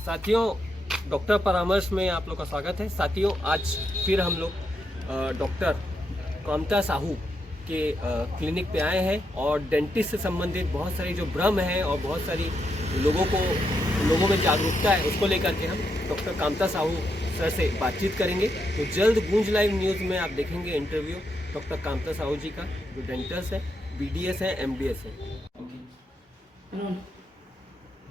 साथियों, डॉक्टर परामर्श में आप लोग का स्वागत है। साथियों, आज फिर हम लोग डॉक्टर कामता साहू के क्लिनिक पे आए हैं और डेंटिस्ट से संबंधित बहुत सारी जो भ्रम है और बहुत सारी लोगों में जागरूकता है उसको लेकर के हम डॉक्टर कामता साहू सर से बातचीत करेंगे। तो जल्द गूंज लाइव न्यूज़ में आप देखेंगे इंटरव्यू डॉक्टर कामता साहू जी का, जो डेंटल्स है, BDS है, MDS है।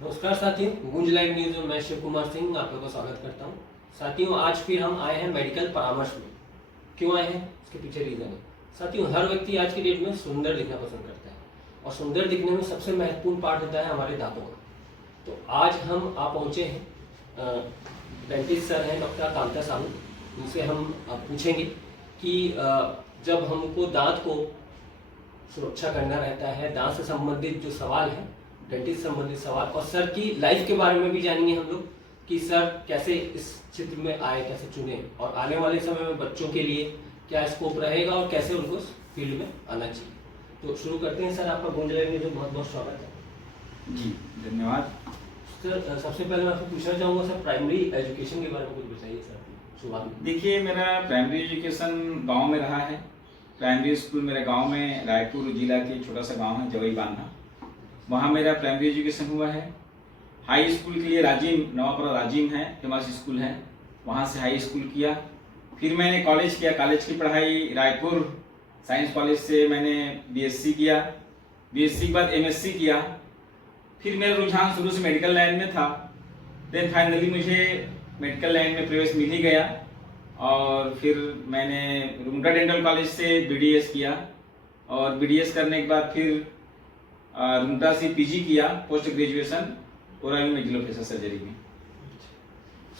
नमस्कार साथियों, गूंज लाइव न्यूज़ में मैं शिव कुमार सिंह आप लोगों का स्वागत करता हूं। साथियों, आज फिर हम आए हैं मेडिकल परामर्श में। क्यों आए हैं, इसके पीछे रीज़न है। साथियों, हर व्यक्ति आज की डेट में सुंदर दिखना पसंद करता है और सुंदर दिखने में सबसे महत्वपूर्ण पार्ट होता है हमारे दांतों का। तो आज हम आप पहुँचे हैं, डेंटिस्ट सर हैं डॉक्टर कामता साहू। उनसे हम पूछेंगे कि जब हमको दांत को सुरक्षा करना रहता है, दांत से संबंधित जो सवाल है, डेंटिस्ट संबंधित सवाल, और सर की लाइफ के बारे में भी जानेंगे हम लोग कि सर कैसे इस क्षेत्र में आए, कैसे चुने और आने वाले समय में बच्चों के लिए क्या स्कोप रहेगा और कैसे उनको इस फील्ड में आना चाहिए। तो शुरू करते हैं सर, आपका गूंज लाइव में बहुत बहुत स्वागत है। जी धन्यवाद सर। सबसे पहले मैं आपसे पूछना चाहूँगा सर, प्राइमरी एजुकेशन के बारे में कुछ बताइए सर शुरुआत में। देखिए, मेरा प्राइमरी एजुकेशन गांव में रहा है। प्राइमरी स्कूल मेरे गांव में, रायपुर जिला के छोटा सा गांव है जवई बांधा, वहाँ मेरा प्राइमरी एजुकेशन हुआ है। हाई स्कूल के लिए राजिम, नवापुरा राजिम है, फेमस स्कूल है, वहाँ से हाई स्कूल किया। फिर मैंने कॉलेज किया। कॉलेज की पढ़ाई रायपुर साइंस कॉलेज से मैंने BSc किया। BSc के बाद MSc किया। फिर मेरा रुझान शुरू से मेडिकल लाइन में था। देन फाइनली मुझे मेडिकल लाइन में प्रवेश मिल ही गया और फिर मैंने रुमटा डेंटल कॉलेज से BDS किया और BDS करने के बाद फिर रुमटा से PG किया, post graduation oral maxillofacial surgery में।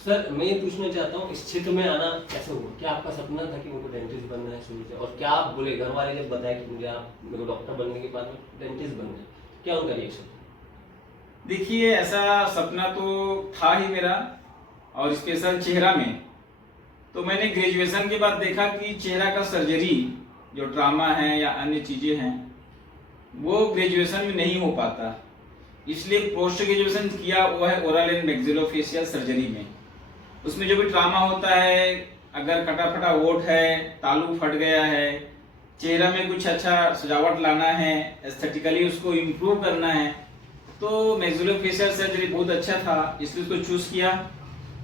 सर, मैं ये पूछना चाहता हूँ, इस क्षेत्र में आना कैसे हुआ? क्या आपका सपना था कि मुझे डेंटिस्ट बनना है शुरू से? और क्या आप बोले, घर वाले जब बताया कि मेरे को डॉक्टर बनने के बाद डेंटिस्ट बनना है, क्या उनका रिएक्शन? देखिए, ऐसा सपना तो था ही मेरा, और स्पेशल चेहरा में। तो मैंने ग्रेजुएशन के बाद देखा कि चेहरा का सर्जरी, जो ट्रामा है या अन्य चीज़ें हैं, वो ग्रेजुएशन में नहीं हो पाता। इसलिए पोस्ट ग्रेजुएशन किया, वो है ओरल एंड मैक्सिलोफेशियल सर्जरी में। उसमें जो भी ट्रामा होता है, अगर कटा फटा वोट है, तालू फट गया है, चेहरा में कुछ अच्छा सजावट लाना है, एस्थेटिकली उसको इम्प्रूव करना है, तो मैक्सिलोफेशियल सर्जरी बहुत अच्छा था, इसलिए उसको चूज किया।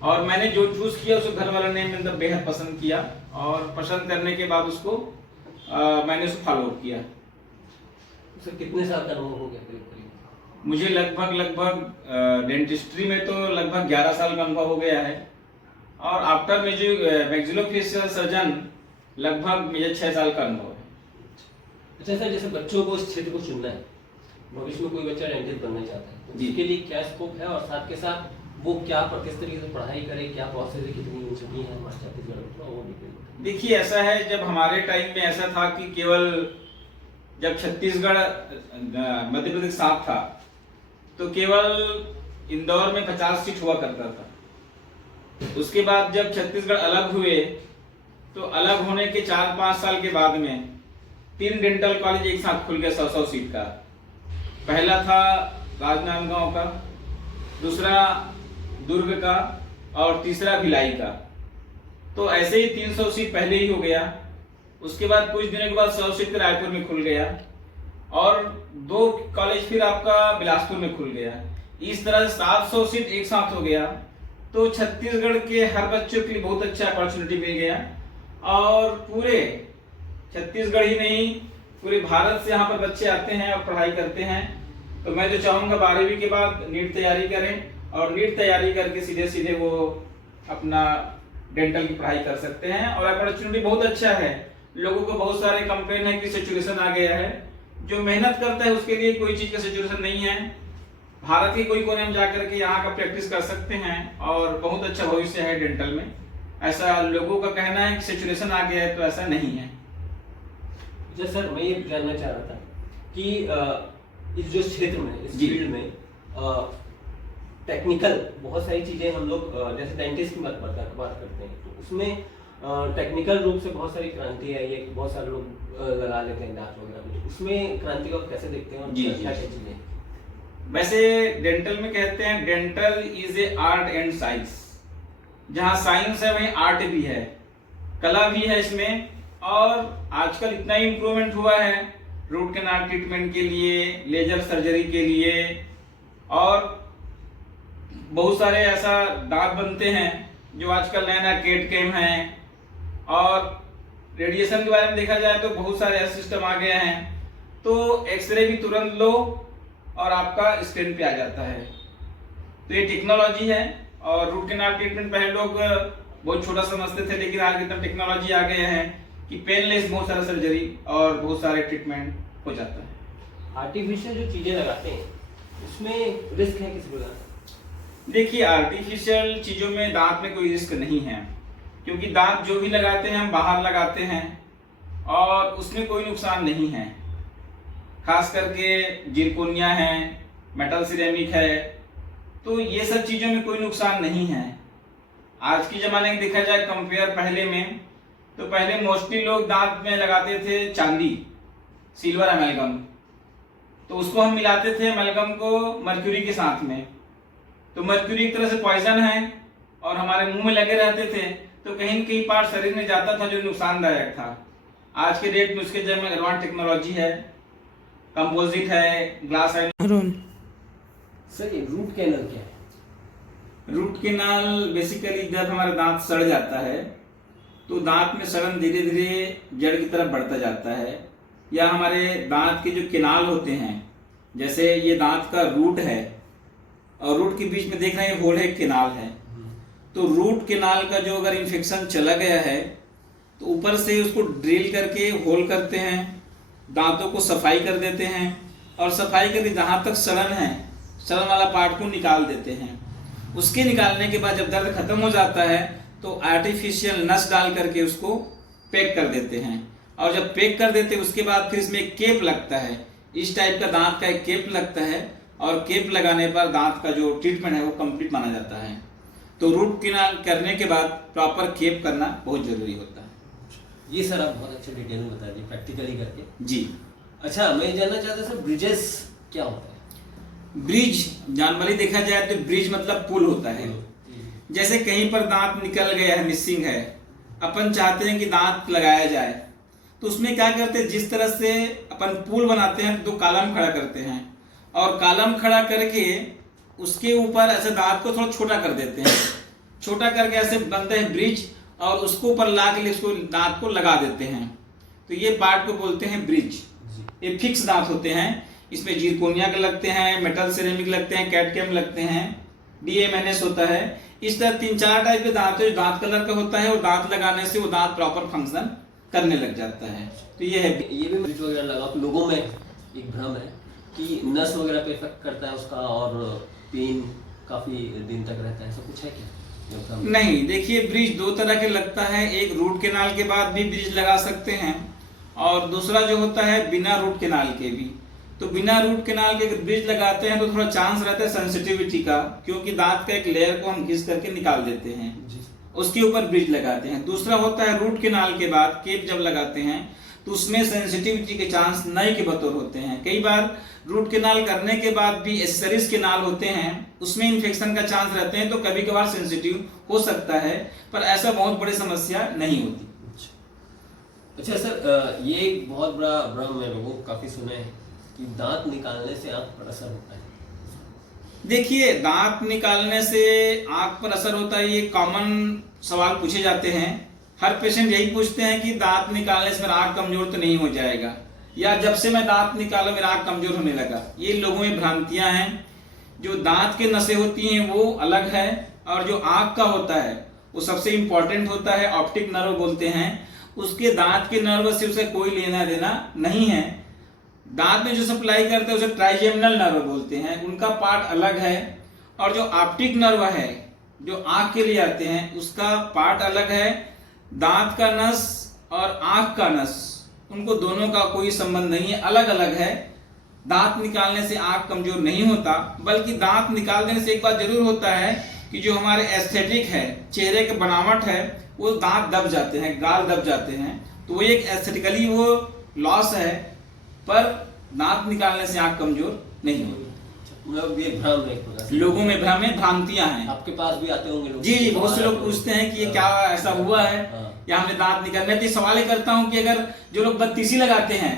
और मैंने जो चूज किया उसको घर वालों ने मतलब बेहद पसंद किया, और पसंद करने के बाद उसको मैंने उसको फॉलो किया। सर, कितने साल का अनुभव हो गया करीब? मुझे लगभग डेंटिस्ट्री में तो लगभग 11 साल का अनुभव हो गया है, और आफ्टर में जो मैक्सिलोफेशियल सर्जन लगभग मुझे 6 साल का अनुभव है। अच्छा सर, जैसे बच्चों को इस क्षेत्र को चुनना है, भविष्य में कोई बच्चा डेंटिस्ट बनना चाहता है, तो इसके लिए क्या स्कोप है और साथ के साथ वो क्या किस तरीके से पढ़ाई करे, क्या प्रोसेस है, कितनी यूनिवर्सिटी है हमारे छत्तीसगढ़ में, वो डिटेल। देखिए, ऐसा है, जब हमारे टाइम में ऐसा था कि केवल जब छत्तीसगढ़ मध्य प्रदेश साथ था तो केवल इंदौर में 50 सीट हुआ करता था। उसके बाद जब छत्तीसगढ़ अलग हुए तो अलग होने के 4-5 साल के बाद में 3 डेंटल कॉलेज एक साथ खुल गया 100-100 सीट का। पहला था राजनांदगांव का, दूसरा दुर्ग का और तीसरा भिलाई का। तो ऐसे ही 300 सीट पहले ही हो गया। उसके बाद कुछ दिनों के बाद 100 सीट रायपुर में खुल गया और 2 कॉलेज फिर आपका बिलासपुर में खुल गया। इस तरह से 700 सीट एक साथ हो गया। तो छत्तीसगढ़ के हर बच्चों के लिए बहुत अच्छा अपॉर्चुनिटी मिल गया, और पूरे छत्तीसगढ़ ही नहीं, पूरे भारत से यहाँ पर बच्चे आते हैं और पढ़ाई करते हैं। तो मैं तो चाहूँगा 12वीं के बाद नीट तैयारी करें, और नीट तैयारी करके सीधे सीधे वो अपना डेंटल की पढ़ाई कर सकते हैं। और अपॉर्चुनिटी बहुत अच्छा है। लोगों को बहुत सारे कंप्लेन है कि सैचुरेशन आ गया है। जो मेहनत करता है उसके लिए कोई चीज का सैचुरेशन नहीं है। भारत के कोई कोने में जाकर के यहाँ का प्रैक्टिस कर सकते हैं और बहुत अच्छा भविष्य है डेंटल में। ऐसा लोगों का कहना है कि सैचुरेशन आ गया है, तो ऐसा नहीं है। जैसे सर, मैं ये जानना चाह रहा था कि इस जो क्षेत्र में, इस फील्ड में टेक्निकल बहुत सारी चीजें हम लोग जैसे डेंटिस्ट की बात करते हैं, तो उसमें टेक्निकल रूप से बहुत सारी क्रांति है। ये बहुत सारे लोग लगा लेते हैं दांत वगैरह, उसमें क्रांति को कैसे देखते हैं और क्या क्या चीजें? वैसे डेंटल में कहते हैं dental is a art and science. जहाँ साइंस है वहीं आर्ट भी है, कला भी है इसमें। और आजकल इतना ही इम्प्रूवमेंट हुआ है रूट कैनाल ट्रीटमेंट के लिए, लेजर सर्जरी के लिए, और बहुत सारे ऐसा दांत बनते हैं जो आजकल नया नया केट कैम है। और रेडिएशन के बारे में देखा जाए तो बहुत सारे ऐसे सिस्टम आ गए हैं, तो एक्सरे भी तुरंत लो और आपका स्क्रीन पे आ जाता है। तो ये टेक्नोलॉजी है। और रूट कैनाल ट्रीटमेंट पहले लोग बहुत छोटा समझते थे, लेकिन आज इतना टेक्नोलॉजी आ गए हैं कि पेनलेस बहुत सारा सर्जरी और बहुत सारे ट्रीटमेंट हो जाता है। आर्टिफिशियल जो चीजें लगाते हैं उसमें रिस्क है किसी प्रकार? देखिए, आर्टिफिशियल चीजों में दांत में कोई रिस्क नहीं है, क्योंकि दांत जो भी लगाते हैं हम बाहर लगाते हैं और उसमें कोई नुकसान नहीं है। खास करके जिरकोनिया है, मेटल सिरेमिक है, तो ये सब चीजों में कोई नुकसान नहीं है। आज के जमाने में देखा जाए कंपेयर पहले में, तो पहले मोस्टली लोग दांत में लगाते थे चांदी, सिल्वर एमेलगम। तो उसको हम मिलाते थे एमेलगम को मर्क्यूरी के साथ में, तो मर्क्यूरी एक तरह से पॉइजन है और हमारे मुंह में लगे रहते थे, तो कहीं न कहीं पार्ट शरीर में जाता था जो नुकसानदायक था। आज के डेट में उसके जगह में एडवांस टेक्नोलॉजी है, कंपोजिट है, ग्लास है। सर ये रूट कैनल क्या है? रूट कैनाल बेसिकली जब हमारा दांत सड़ जाता है तो दांत में सड़न धीरे धीरे जड़ की तरफ बढ़ता जाता है, या हमारे दांत के जो कैनाल होते हैं, जैसे ये दांत का रूट है और रूट के बीच में देख रहे हैं होल है, कैनाल है। तो रूट कैनाल का जो अगर इन्फेक्शन चला गया है तो ऊपर से उसको ड्रिल करके होल करते हैं, दांतों को सफाई कर देते हैं और सफाई करके जहाँ तक सड़न है, सड़न वाला पार्ट को निकाल देते हैं। उसके निकालने के बाद जब दर्द खत्म हो जाता है तो आर्टिफिशियल नस डाल करके उसको पैक कर देते हैं। और जब पैक कर देते हैं उसके बाद फिर इसमें एक केप लगता है, इस टाइप का दांत का एक केप लगता है, और केप लगाने पर दांत का जो ट्रीटमेंट है वो कंप्लीट माना जाता है। तो रूट कैनाल करने के बाद प्रॉपर केप करना बहुत जरूरी होता है। ये सर आप बहुत अच्छे डिटेल में बता दिए प्रैक्टिकली करके। जी। अच्छा, मैं जानना चाहता सर ब्रिजेस क्या होता है? ब्रिज जानवरी देखा जाए तो ब्रिज मतलब पुल होता है। जैसे कहीं पर दांत निकल गया है, मिसिंग है, अपन चाहते हैं कि दांत लगाया जाए, तो उसमें क्या करते हैं, जिस तरह से अपन पुल बनाते हैं तो 2 कॉलम खड़ा करते हैं और कॉलम खड़ा करके उसके ऊपर ऐसे दांत को थोड़ा छोटा कर देते हैं, छोटा करके ऐसे बनता है ब्रिज, और उसको ऊपर ला के उसको दांत को लगा देते हैं। तो ये पार्ट को बोलते हैं ब्रिज। ये फिक्स दांत होते हैं, इसमें जिरकोनिया के लगते हैं, मेटल सिरेमिक लगते हैं, कैडकेम लगते हैं, DMNS होता है। इस तरह 3-4 टाइप के दांत है, जो दांत कलर का होता है, और दांत लगाने से वो दांत प्रॉपर फंक्शन करने लग जाता है। तो ये है। ये भी ब्रिज वगैरह लगा तो लोगों में एक भ्रम है कि नस वगैरह पे इफेक्ट करता है उसका और पेन काफी दिन तक रहता है, ऐसा कुछ है क्या? नहीं, देखिए ब्रिज 2 तरह के लगता है, एक रूट कैनाल के बाद भी ब्रिज लगा सकते हैं और दूसरा जो होता है बिना रूट कैनाल के भी। तो बिना रूट कैनाल के ब्रिज लगाते हैं तो थोड़ा चांस रहता है सेंसिटिविटी का, क्योंकि दांत का एक लेयर को हम घिस करके निकाल देते हैं, उसके ऊपर ब्रिज लगाते हैं। दूसरा होता है रूट कैनाल के बाद केप जब लगाते हैं तो उसमें सेंसिटिविटी के चांस नए के बतौर होते हैं। कई बार रूट कैनाल करने के बाद भी एसेसरीज कैनाल होते हैं, उसमें इन्फेक्शन का चांस रहते हैं, तो कभी कभार सेंसिटिव हो सकता है, पर ऐसा बहुत बड़ी समस्या नहीं होती। अच्छा सर, ये एक बहुत बड़ा भ्रम है, लोगों काफी सुना है कि दांत निकालने से आंख पर असर होता है। देखिए, दांत निकालने से आंख पर असर होता है, ये कॉमन सवाल पूछे जाते हैं। हर पेशेंट यही पूछते हैं कि दांत निकालने से मेरा आंख कमजोर तो नहीं हो जाएगा, या जब से मैं दांत निकाला मेरा आंख कमजोर होने लगा। ये लोगों में भ्रांतियां हैं। जो दांत के नसें होती हैं वो अलग है, और जो आंख का होता है वो सबसे इंपॉर्टेंट होता है, ऑप्टिक नर्व बोलते हैं। उसके दांत के नर्व से उसे कोई लेना देना नहीं है। दांत में जो सप्लाई करते हैं उसे ट्राइजेमिनल नर्व बोलते हैं, उनका पार्ट अलग है। और जो ऑप्टिक नर्व है जो आंख के लिए आते हैं उसका पार्ट अलग है। दांत का नस और आंख का नस, उनको दोनों का कोई संबंध नहीं है, अलग अलग है। दांत निकालने से आंख कमजोर नहीं होता, बल्कि दांत निकाल देने से एक बात जरूर होता है कि जो हमारे एस्थेटिक है, चेहरे के बनावट है, वो दांत दब जाते हैं, गाल दब जाते हैं, तो वो एक एस्थेटिकली वो लॉस है, पर दांत निकालने से आंख कमजोर नहीं होती। मतलब ये भ्रम है एक प्रकार से। लोगों में भ्रम है, भ्रांतियां हैं। आपके पास भी आते होंगे लोग? जी, बहुत से लोग पूछते हैं कि ये क्या ऐसा हुआ है या हमने दांत निकल। मैं तो सवाल ही करता हूँ कि अगर जो लोग 32 लगाते हैं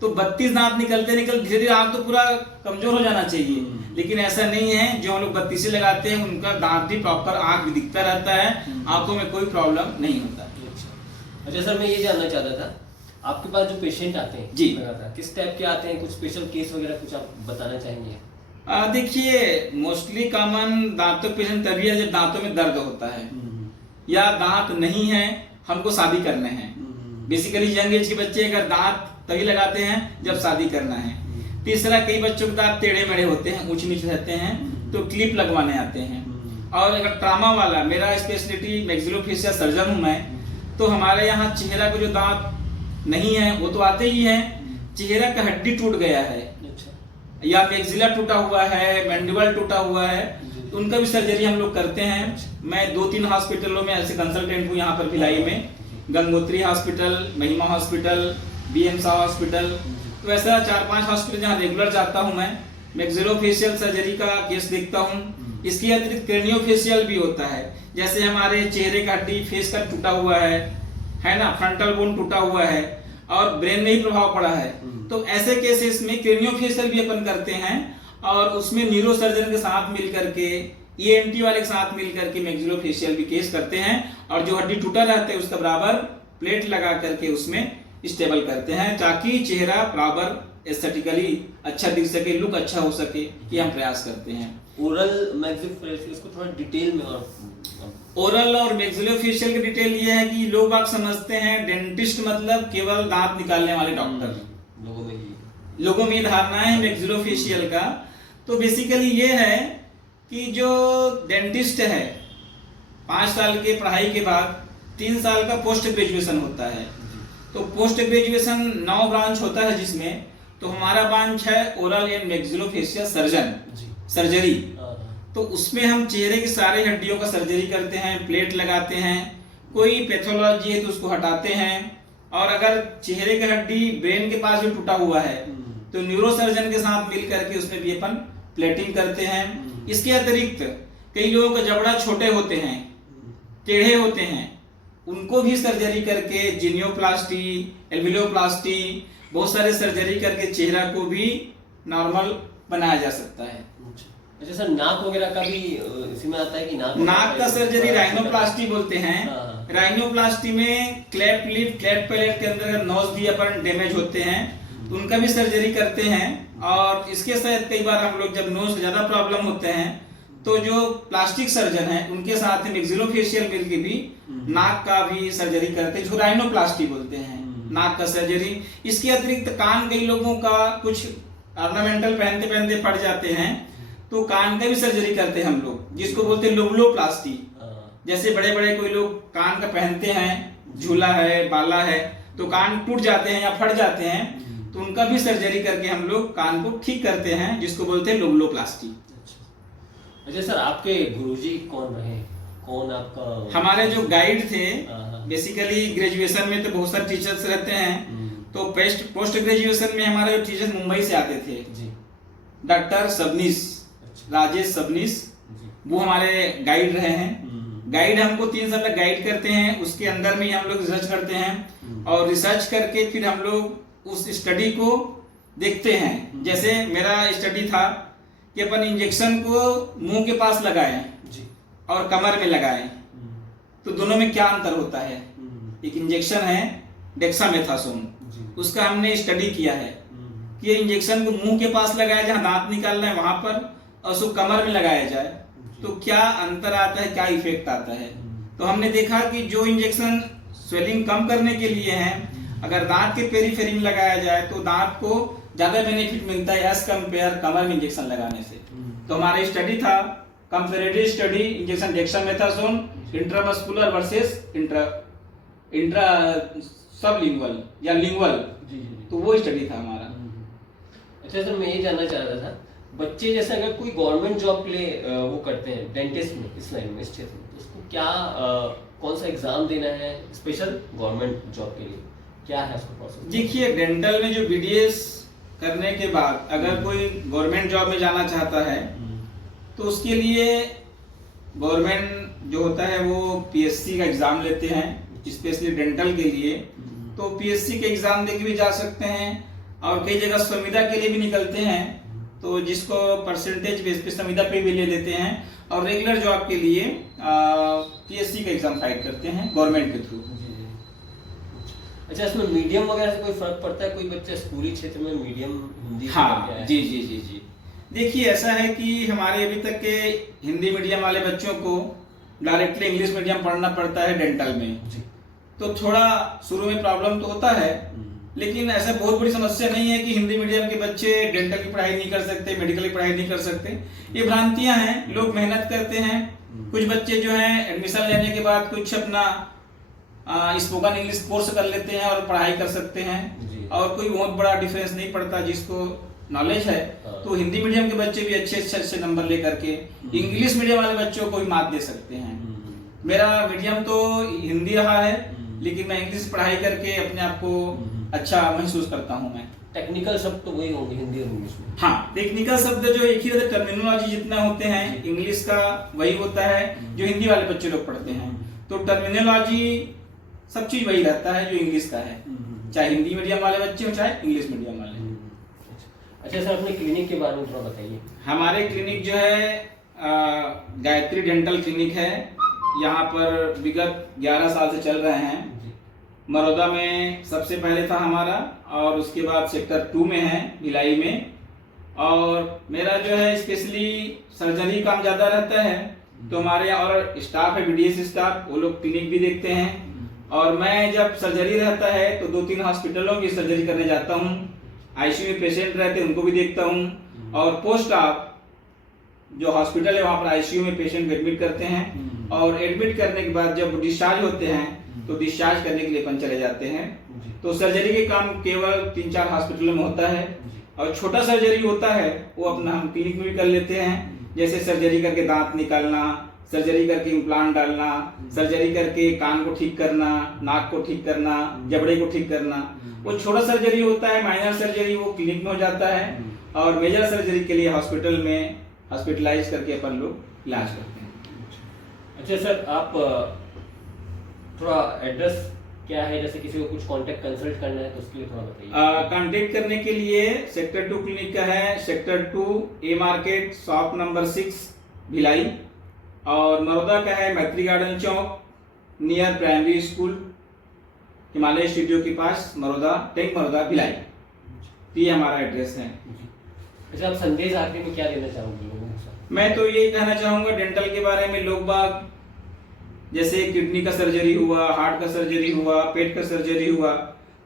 तो 32 दांत निकलते धीरे धीरे आंख तो पूरा कमजोर हो जाना चाहिए, लेकिन ऐसा नहीं है। जो हम लोग 32 लगाते हैं उनका दांत भी प्रॉपर, आंख भी दिखता रहता है, आंखों में कोई प्रॉब्लम नहीं होता। अच्छा सर, मैं ये जानना चाहता था, आपके पास जो पेशेंट आते हैं जी, किस टाइप के आते हैं? कुछ स्पेशल केस वगैरह कुछ आप बताना चाहेंगे? देखिए, मोस्टली कॉमन दांतों पेशेंट तभी है जब दांतों में दर्द होता है या दांत नहीं है, हमको शादी करना है। बेसिकली यंग एज के बच्चे अगर दांत तभी लगाते हैं जब शादी करना है। तीसरा, कई बच्चों के दांत टेढ़े मेढ़े होते हैं, ऊंच नीच रहते हैं, तो क्लिप लगवाने आते हैं। और अगर ट्रामा वाला, मेरा स्पेशलिटी मैक्सिलोफेशियल सर्जन हूं मैं, तो हमारे यहाँ चेहरा के जो दांत नहीं है वो तो आते ही हैं, चेहरा का हड्डी टूट गया है या मैक्सिला टूटा हुआ है, मैंडिबल टूटा हुआ है, तो उनका भी सर्जरी हम लोग करते हैं। मैं 2-3 हॉस्पिटलों में ऐसे कंसल्टेंट हूँ यहाँ पर भिलाई में, गंगोत्री हॉस्पिटल, महिमा हॉस्पिटल, BM शाह हॉस्पिटल, तो ऐसा 4-5 हॉस्पिटल जहाँ रेगुलर जाता हूँ मैं। मैक्सिलोफेशियल सर्जरी का केस देखता हूँ। इसके अतिरिक्त क्रेनियोफेशियल भी होता है, जैसे हमारे चेहरे का हड्डी फेस का टूटा हुआ है ना, फ्रंटल बोन टूटा हुआ है और ब्रेन में ही प्रभाव पड़ा है, तो ऐसे केसेस में क्रेनियोफेशियल भी अपन करते हैं। और उसमें न्यूरो सर्जन के साथ मिल करके, ENT वाले के साथ मिल करके मैक्सिलोफेशियल भी केस करते हैं, और जो हड्डी टूटा रहता है उसका बराबर प्लेट लगा करके उसमें स्टेबल करते हैं, ताकि चेहरा बराबर एस्थेटिकली अच्छा दिख सके, लुक अच्छा हो सके, ये हम प्रयास करते हैं। ओरल मैक्सिलोफेशियल, इसको थोड़ा डिटेल में और ओरल और मैक्सिलोफेशियल की डिटेल ये है कि लोग आप समझते हैं डेंटिस्ट मतलब केवल दांत निकालने वाले डॉक्टर, लोगों में धारणा है मैक्सिलोफेशियल का। तो बेसिकली ये है कि जो डेंटिस्ट है 5 साल के पढ़ाई के बाद 3 साल का पोस्ट ग्रेजुएशन होता है, तो पोस्ट ग्रेजुएशन 9 ब्रांच होता है, जिसमें तो हमारा ब्रांच है oral and maxillofacial surgeon surgery. तो उसमें हम चेहरे की सारी हड्डियों का सर्जरी करते हैं, प्लेट लगाते हैं, कोई पैथोलॉजी है तो उसको हटाते हैं, और अगर चेहरे की हड्डी ब्रेन के पास भी टूटा हुआ है तो न्यूरो सर्जन के साथ मिल करके उसमें भी अपन प्लेटिंग करते हैं। इसके अतिरिक्त कई लोगों के जबड़ा छोटे होते हैं, टेढ़े होते हैं, उनको भी सर्जरी करके जिनियोप्लास्टी, एल्विलोप्लास्टी, बहुत सारे सर्जरी करके चेहरा को भी नॉर्मल बनाया जा सकता है। अच्छा सर, नाक वगैरह का भी इसी में आता है कि नाक का सर्जरी राइनोप्लास्टी बोलते हैं। राइनोप्लास्टी में क्लेफ्ट लिप, क्लेफ्ट पैलेट के अंदर नोज भी अपन डैमेज होते हैं तो उनका भी सर्जरी करते हैं। और इसके साथ कई बार हम लोग जब नोज ज्यादा प्रॉब्लम होते हैं तो जो प्लास्टिक सर्जन है उनके साथ मैक्सिलोफेशियल मिलके भी नाक का भी सर्जरी करते हैं, जो राइनोप्लास्टी बोलते हैं, नाक का सर्जरी। इसके अतिरिक्त कान, कई लोगों का कुछ ऑर्नामेंटल पहनते पहनते फट जाते हैं तो कान का भी सर्जरी करते हैं हम लोग, जिसको बोलते हैं लोबुलोप्लास्टी। जैसे बड़े बड़े कोई लोग कान का पहनते हैं, झूला है, बाला है, तो कान टूट जाते हैं या फट जाते हैं, तो उनका भी सर्जरी करके हम लोग कान को ठीक करते हैं, जिसको बोलते हैं लोबुलोप्लास्टी। अच्छा सर, आपके गुरुजी कौन रहे? कौन आपका? हमारे जो गाइड थे, बेसिकली ग्रेजुएशन में तो बहुत सारे टीचर्स रहते हैं, तो पोस्ट ग्रेजुएशन में हमारे जो टीचर्स मुंबई से आते थे, डॉक्टर सबनीस, राजेश सबनीस, वो हमारे गाइड रहे हैं। गाइड हमको 3 साल तक गाइड करते हैं, उसके अंदर में हम लोग रिसर्च करते हैं, और रिसर्च करके फिर हम लोग उस स्टडी को देखते हैं। जैसे मेरा स्टडी था कि अपन इंजेक्शन को मुंह के पास लगाएं और कमर में लगाएं, तो दोनों में क्या अंतर होता है। एक इंजेक्शन है डेक्सामेथासोन, उसका हमने स्टडी किया है कि इंजेक्शन को मुंह के पास लगाया जहां दांत निकालना है वहां पर, और उसको कमर में लगाया जाए तो क्या अंतर आता है, क्या इफेक्ट आता है। तो हमने देखा कि जो इंजेक्शन स्वेलिंग कम करने के लिए है, अगर दांत के पेरीफेरी में लगाया जाए तो दांत को ज्यादा बेनिफिट मिलता है एज कंपेयर कमर में इंजेक्शन लगाने से। तो हमारा स्टडी था comparative study, injection dexamethasone intramuscular versus intra sublingual या लिंगुअल, तो वो स्टडी था हमारा। अच्छा सर, मैं ये जानना चाह रहा था, बच्चे जैसे अगर कोई गवर्नमेंट जॉब के लिए वो करते हैं डेंटिस्ट में, इस लाइन में, इस क्षेत्र में, तो उसको क्या कौन सा एग्जाम देना है स्पेशल गवर्नमेंट जॉब के लिए, क्या है उसका प्रोसेस? देखिए, डेंटल में जो BDS करने के बाद अगर कोई गवर्नमेंट जॉब में जाना चाहता है तो उसके लिए गवर्नमेंट जो होता है वो पीएससी का एग्जाम लेते हैं, स्पेशली डेंटल के लिए। तो पीएससी के एग्जाम देके भी जा सकते हैं और कई जगह संविदा के लिए भी निकलते हैं, तो जिसको परसेंटेज बेस पे संविदा पे भी ले लेते हैं और रेगुलर जॉब के लिए पीएससी का एग्जाम फाइट करते हैं गवर्नमेंट के थ्रू। अच्छा, इसमें मीडियम वगैरह से कोई फर्क पड़ता है? कोई बच्चा स्कूली क्षेत्र में मीडियम हिंदी हाँ, जी जी जी जी। देखिए ऐसा है कि हमारे अभी तक के हिंदी मीडियम वाले बच्चों को डायरेक्टली इंग्लिश मीडियम पढ़ना पड़ता है डेंटल में जी। तो थोड़ा शुरू में प्रॉब्लम तो होता है, लेकिन ऐसा बहुत बड़ी समस्या नहीं है कि हिंदी मीडियम के बच्चे डेंटल की पढ़ाई नहीं कर सकते, मेडिकल की पढ़ाई नहीं कर सकते। ये भ्रांतियां हैं, लोग मेहनत करते हैं। कुछ बच्चे जो हैं एडमिशन लेने के बाद कुछ अपना स्पोकन इंग्लिश कोर्स कर लेते हैं और पढ़ाई कर सकते हैं और कोई बहुत बड़ा डिफरेंस नहीं पड़ता। जिसको नॉलेज है तो हिंदी मीडियम के बच्चे भी अच्छे अच्छे नंबर लेकर के इंग्लिश मीडियम वाले बच्चों को भी मात दे सकते हैं। मेरा मीडियम तो हिंदी रहा है, लेकिन मैं इंग्लिश पढ़ाई करके अपने आप को अच्छा महसूस करता हूँ। मैं टेक्निकल शब्द तो वही होंगे हिंदी और इंग्लिश में। हाँ, टेक्निकल शब्द जो एक ही रहते, टर्मिनोलॉजी जितना होते हैं इंग्लिश का वही होता है जो हिंदी वाले बच्चे लोग पढ़ते हैं। तो टर्मिनोलॉजी सब चीज वही रहता है जो इंग्लिश का है, चाहे हिंदी मीडियम वाले बच्चे हो चाहे इंग्लिश मीडियम वाले। अच्छा सर, अपने क्लिनिक के बारे में थोड़ा बताइए। हमारे क्लिनिक जो है गायत्री डेंटल क्लिनिक है। यहाँ पर विगत 11 साल से चल रहे हैं। मरोदा में सबसे पहले था हमारा और उसके बाद सेक्टर 2 में है भिलाई में। और मेरा जो है स्पेशली सर्जरी काम ज्यादा रहता है, तो हमारे और स्टाफ है बीडीएस स्टाफ, वो लोग क्लिनिक भी देखते हैं। और मैं जब सर्जरी रहता है तो 2-3 हॉस्पिटलों की सर्जरी करने जाता हूँ। आईसीयू में पेशेंट रहते हैं उनको भी देखता हूँ, और पोस्ट ऑप जो हॉस्पिटल है वहाँ पर आईसीयू में पेशेंट को एडमिट करते हैं और एडमिट करने के बाद जब डिस्चार्ज होते हैं तो डिस्चार्ज करने के लिए अपन चले जाते हैं। तो सर्जरी के काम केवल 3-4 हॉस्पिटलों में होता है, और छोटा सर्जरी होता है वो अपना हम क्लिनिक में भी कर लेते हैं। जैसे सर्जरी करके दांत निकालना, सर्जरी करके इम्प्लांट डालना, सर्जरी करके कान को ठीक करना, नाक को ठीक करना, जबड़े को ठीक करना, वो छोटा सर्जरी होता है। माइनर सर्जरी वो क्लिनिक में हो जाता है, और मेजर सर्जरी के लिए हॉस्पिटल में हॉस्पिटलाइज करके अपन लोग इलाज करते हैं। अच्छा सर, आप थोड़ा एड्रेस क्या है, जैसे किसी को कुछ कांटेक्ट कंसल्ट करना है तो उसके लिए थोड़ा बताइए। कांटेक्ट करने के लिए सेक्टर 2 क्लिनिक का है, sector 2 A market, shop number 6 Bhilai. और मरोदा का है Maitri garden chowk, near primary school, Himalaya studio के पास, मरोदा, टेक मरोदा, भिलाई। ये हमारा एड्रेस है। अच्छा, आप संदेश आखिर में क्या देना चाहोगे लोगों को? मैं तो यही कहना चाहूंगा डेंटल के बारे में। लोग बाग जैसे किडनी का सर्जरी हुआ, हार्ट का सर्जरी हुआ, पेट का सर्जरी हुआ,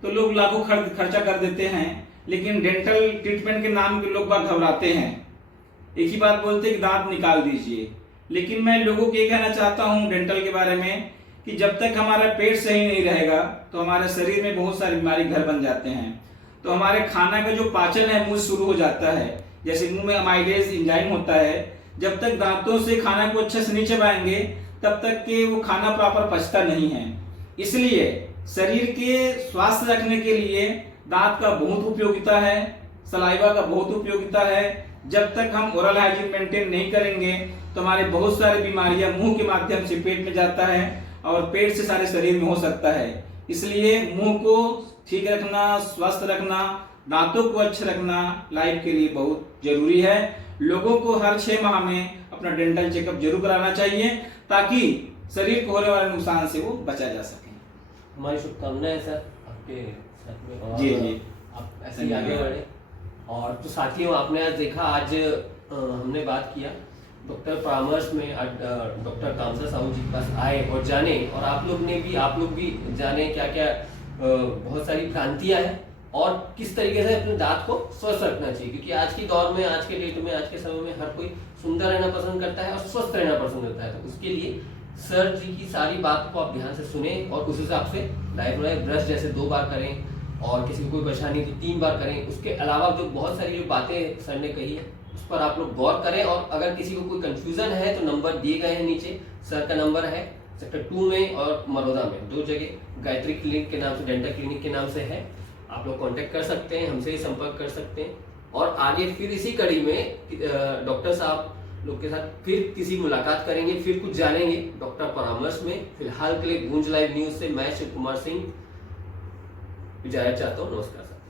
तो लोग लाखों खर्चा कर देते हैं, लेकिन डेंटल ट्रीटमेंट के नाम पे लोग बाग घबराते हैं। एक ही बात बोलते हैं कि दांत निकाल दीजिए, लेकिन मैं लोगों को ये कहना चाहता हूँ डेंटल के बारे में कि जब तक हमारा पेट सही नहीं रहेगा तो हमारे शरीर में बहुत सारी बीमारी घर बन जाते हैं। तो हमारे खाना का जो पाचन है मुंह शुरू हो जाता है, जैसे मुंह में अमाइलेज एंजाइम होता है। जब तक दांतों से खाना को अच्छे से नहीं चबाएंगे तब तक के वो खाना प्रॉपर पचता नहीं है। इसलिए शरीर के स्वास्थ्य रखने के लिए दांत का बहुत उपयोगिता है, सलाइवा का बहुत उपयोगिता है। जब तक हम ओरल हाइजीन मेंटेन नहीं करेंगे तो हमारे बहुत सारी बीमारियां मुंह के माध्यम से पेट में जाता है और पेट से सारे शरीर में हो सकता है। इसलिए मुंह को ठीक रखना, स्वस्थ रखना, दांतों को अच्छे रखना लाइफ के लिए बहुत जरूरी है। लोगों को हर 6 माह में अपना डेंटल चेकअप जरूर कराना चाहिए ताकि शरीर को होने वाले नुकसान से वो बचा जा सके। हमारी शुभकामनाएं सर आपके साथ में, और जी जी आप ऐसे ही आगे बढ़े। और तो साथियों, आपने आज देखा, आज हमने बात किया डॉक्टर परामर्श में, डॉक्टर कामता साहू जी के पास आए और जाने, और आप लोग भी जाने क्या क्या बहुत सारी भ्रांतियां हैं और किस तरीके से अपने दांत को स्वस्थ रखना चाहिए। क्योंकि आज की दौर में, आज के डेट में, आज के समय में हर कोई सुंदर रहना पसंद करता है और स्वस्थ रहना पसंद करता है। तो उसके लिए सर जी की सारी बात को आप ध्यान से सुने और उस हिसाब से लाइफ ब्रश जैसे 2 बार करें, और किसी को कोई परेशानी तो 3 बार करें। उसके अलावा जो बहुत सारी जो बातें सर ने कही है उस पर आप लोग गौर करें। और अगर किसी को कोई कंफ्यूजन है तो नंबर दिए गए हैं नीचे, सर का नंबर है सेक्टर 2 में और मरोदा में 2 जगह, गायत्री क्लिनिक के नाम से, डेंटल क्लिनिक के नाम से है। आप लोग कांटेक्ट कर सकते हैं, हमसे ही संपर्क कर सकते हैं। और आगे फिर इसी कड़ी में डॉक्टर साहब लोग के साथ फिर किसी मुलाकात करेंगे, फिर कुछ जानेंगे डॉक्टर परामर्श में। फिलहाल के लिए गूंज लाइव न्यूज से मैं शिव कुमार सिंह विजय चाहता हूँ। नमस्कार सर।